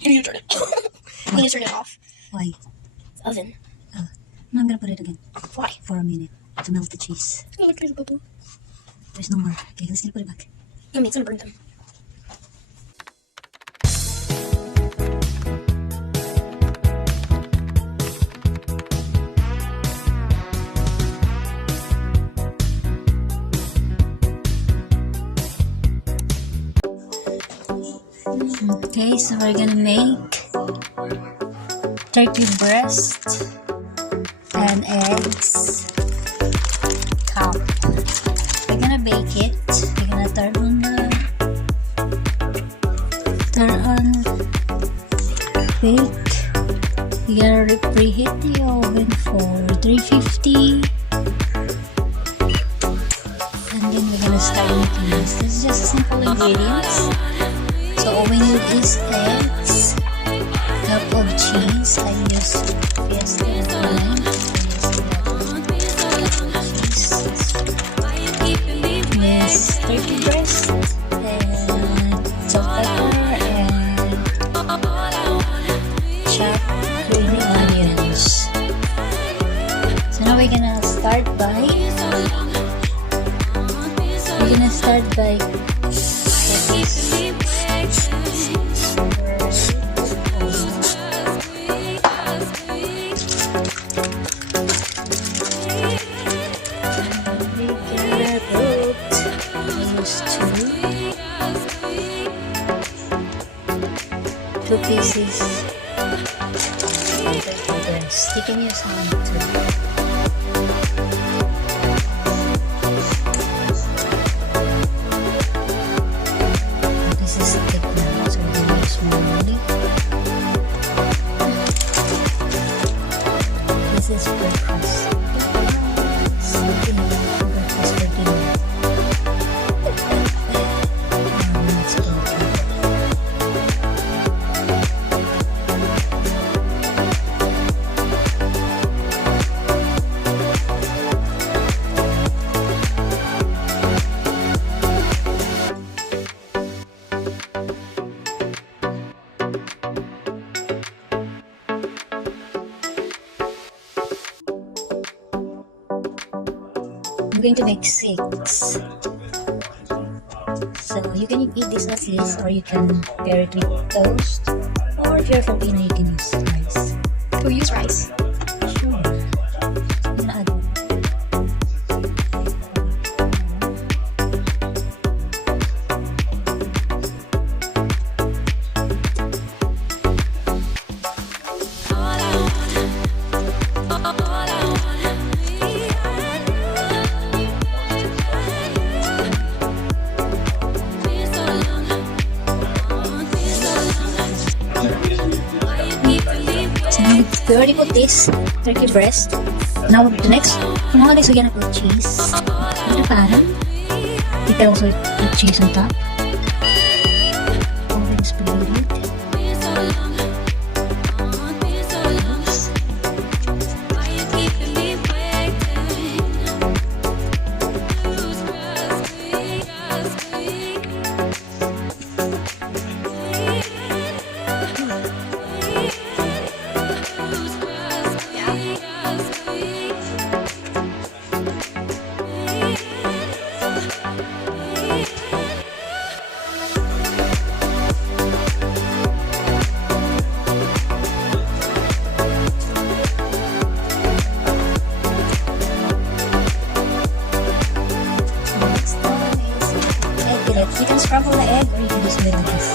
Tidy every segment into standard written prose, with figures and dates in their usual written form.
You need to turn it. You need to turn it off. Why? It's oven. No, I'm gonna put it again. Why? For a minute to melt the cheese. Oh, look, there's a bubble. There's no more. Okay, let's gonna put it back. I mean, it's gonna burn them. Okay, so we're gonna make turkey breast and eggs top. We're gonna bake it. We're gonna turn on bake. We're gonna preheat the oven for 350, and then we're gonna start making this. This is just simple ingredients. So all we need is eggs, cup of cheese. I use Fiesta wine. Yes, turkey breast and salt, pepper, and chopped green onions. So now we're gonna start by two pieces of turkey breast. You can use one too. This is thick now, so we're gonna use more only. This is breakfast. Breakfast for dinner. Let's go. I'm going to make 6. So you can eat this as is, or you can pair it with toast, or if you're Filipino, you can use rice. Who use rice? Sure. I'm gonna add one. We already put this turkey breast. Now the next, we're gonna put cheese in the pan. You can also put cheese on top. Oven is preheated. You can scramble the egg, or you can just leave this.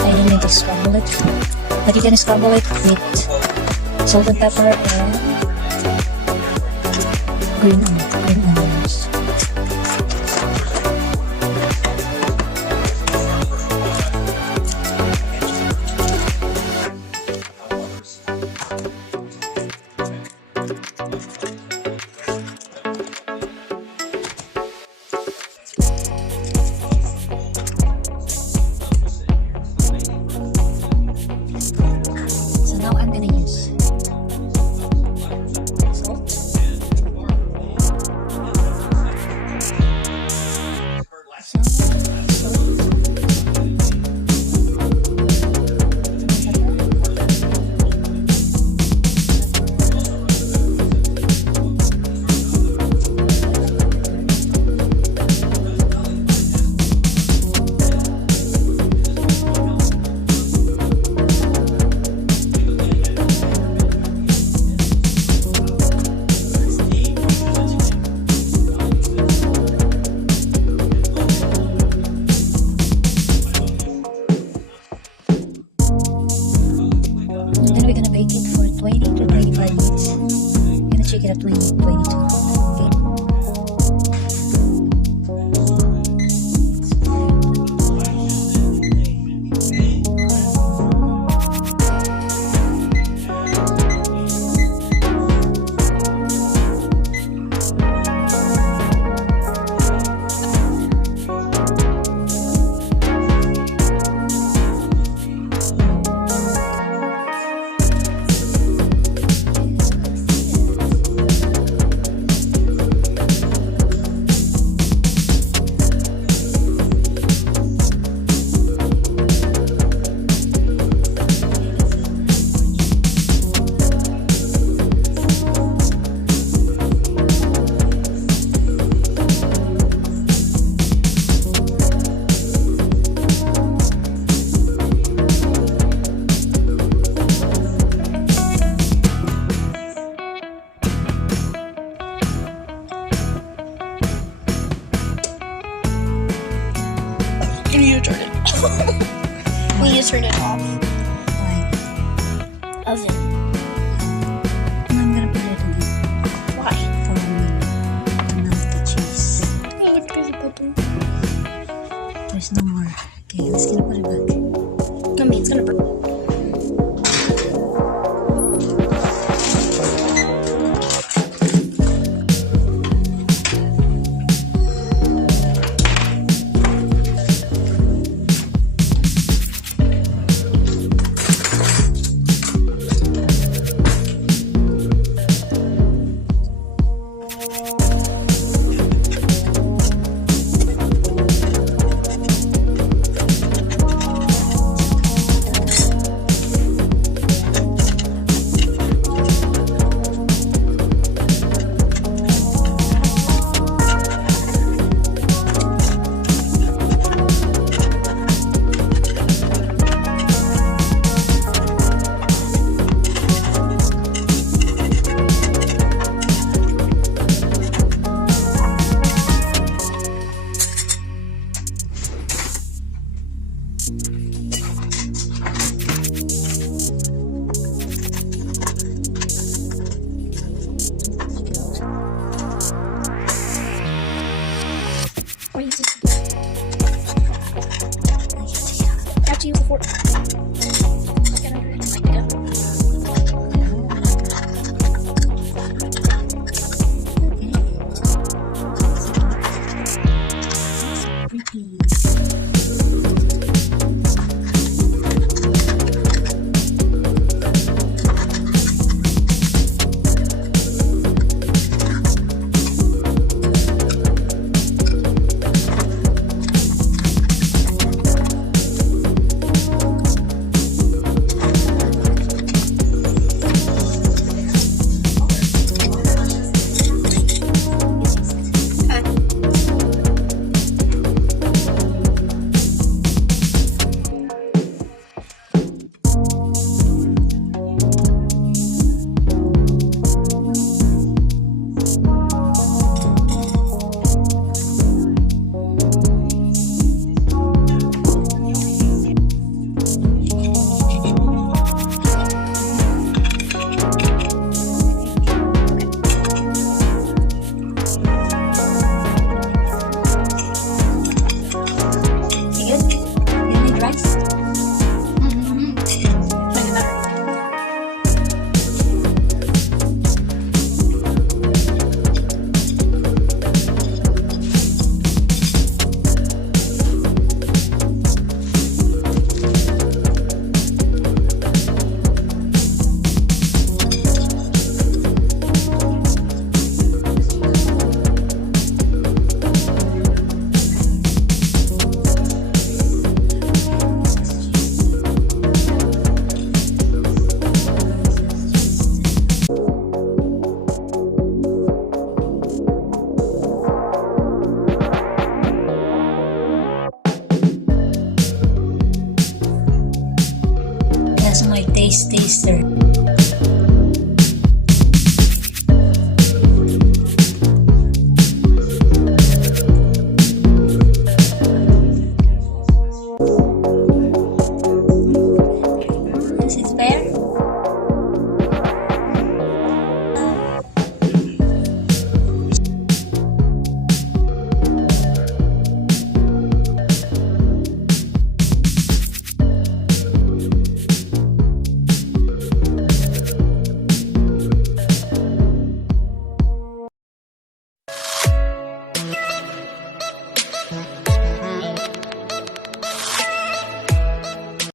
I don't need to scramble it, but you can scramble it with salt and pepper and green onions. gonna turn it. We need to turn it off. Why? Oven. And I'm gonna put it again Why? for a minute to melt the cheese. Oh, there's a bubble. There's no more. Okay, let's gonna put it back. Mommy, it's gonna burn. Or use it. Have to use the fork. Get under it. Like, go. Pretty.